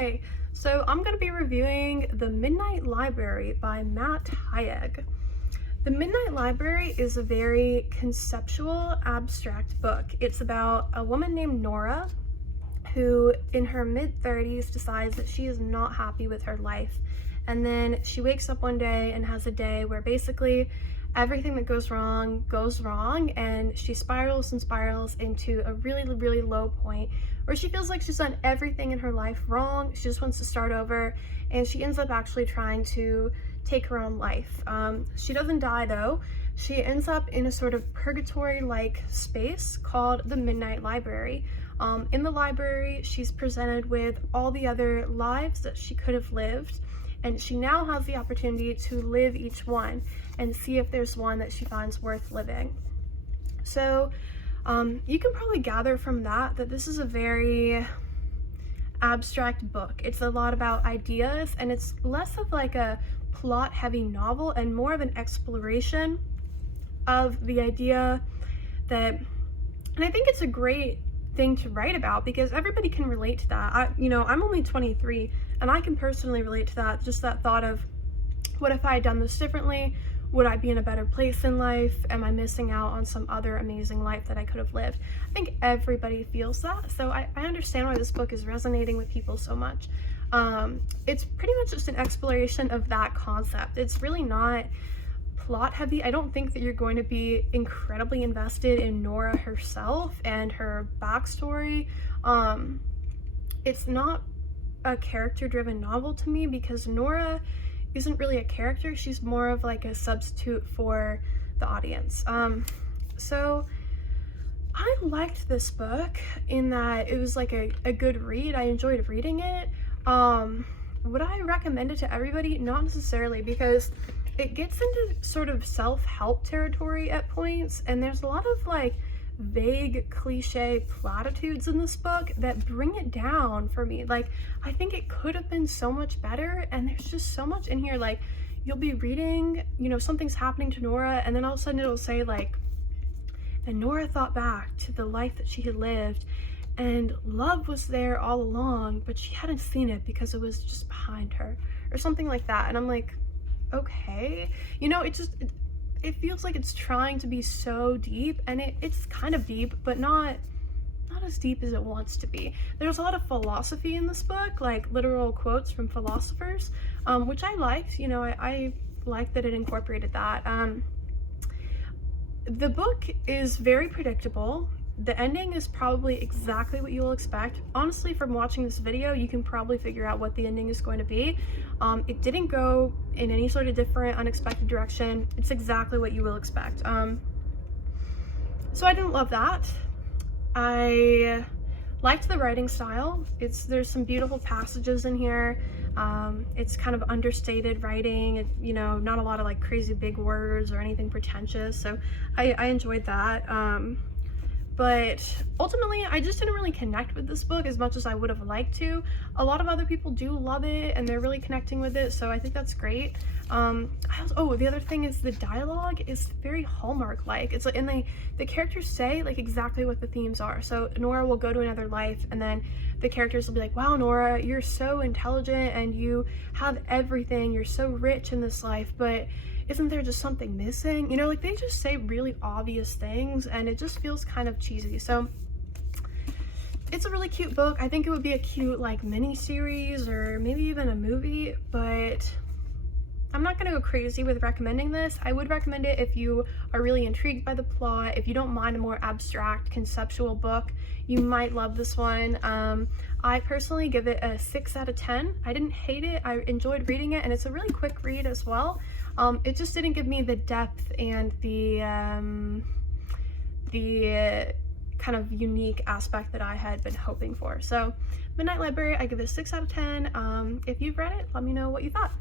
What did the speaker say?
Hi! So I'm going to be reviewing The Midnight Library by Matt Haig. The Midnight Library is a very conceptual, abstract book. It's about a woman named Nora who in her mid-30s decides that she is not happy with her life. And then she wakes up one day and has a day where basically everything that goes wrong, and she spirals and spirals into a really, really low point where she feels like she's done everything in her life wrong. She just wants to start over, and she ends up actually trying to take her own life. She doesn't die though. She ends up in a sort of purgatory-like space called the Midnight Library. In the library, she's presented with all the other lives that she could have lived, and she now has the opportunity to live each one and see if there's one that she finds worth living. So you can probably gather from that this is a very abstract book. It's a lot about ideas, and it's less of like a plot-heavy novel and more of an exploration of the idea that, and I think it's a great thing to write about because everybody can relate to that. I'm only 23 and I can personally relate to that, just that thought of, what if I had done this differently? Would I be in a better place in life? Am I missing out on some other amazing life that I could have lived? I think everybody feels that, so I understand why this book is resonating with people so much. It's pretty much just an exploration of that concept. It's really not plot heavy. I don't think that you're going to be incredibly invested in Nora herself and her backstory. It's not a character-driven novel to me because Nora isn't really a character. She's more of like a substitute for the audience. So I liked this book in that it was like a good read. I enjoyed reading it. Would I recommend it to everybody? Not necessarily, because it gets into sort of self-help territory at points, and there's a lot of like vague cliche platitudes in this book that bring it down for me. Like, I think it could have been so much better, and there's just so much in here. Like, you'll be reading, something's happening to Nora, and then all of a sudden it'll say like, and Nora thought back to the life that she had lived, and love was there all along, but she hadn't seen it because it was just behind her, or something like that. And I'm like, okay, it feels like it's trying to be so deep, and it's kind of deep, but not as deep as it wants to be. There's a lot of philosophy in this book, like literal quotes from philosophers, which I liked. I liked that it incorporated that. The book is very predictable. The ending is probably exactly what you will expect. Honestly, from watching this video, you can probably figure out what the ending is going to be. It didn't go in any sort of different, unexpected direction. It's exactly what you will expect. So I didn't love that. I liked the writing style. There's some beautiful passages in here. It's kind of understated writing, not a lot of like crazy big words or anything pretentious. So I enjoyed that. But ultimately, I just didn't really connect with this book as much as I would have liked to. A lot of other people do love it, and they're really connecting with it, so I think that's great. The other thing is the dialogue is very Hallmark-like. It's like, and the characters say like exactly what the themes are. So Nora will go to another life, and then the characters will be like, wow, Nora, you're so intelligent and you have everything. You're so rich in this life, but isn't there just something missing? Like they just say really obvious things, and it just feels kind of cheesy. So it's a really cute book. I think it would be a cute like mini series or maybe even a movie, but I'm not gonna go crazy with recommending this. I would recommend it if you are really intrigued by the plot. If you don't mind a more abstract conceptual book, you might love this one. I personally give it a 6 out of 10. I didn't hate it. I enjoyed reading it, and it's a really quick read as well. It just didn't give me the depth and the kind of unique aspect that I had been hoping for. So Midnight Library, I give it a 6 out of 10. If you've read it, let me know what you thought.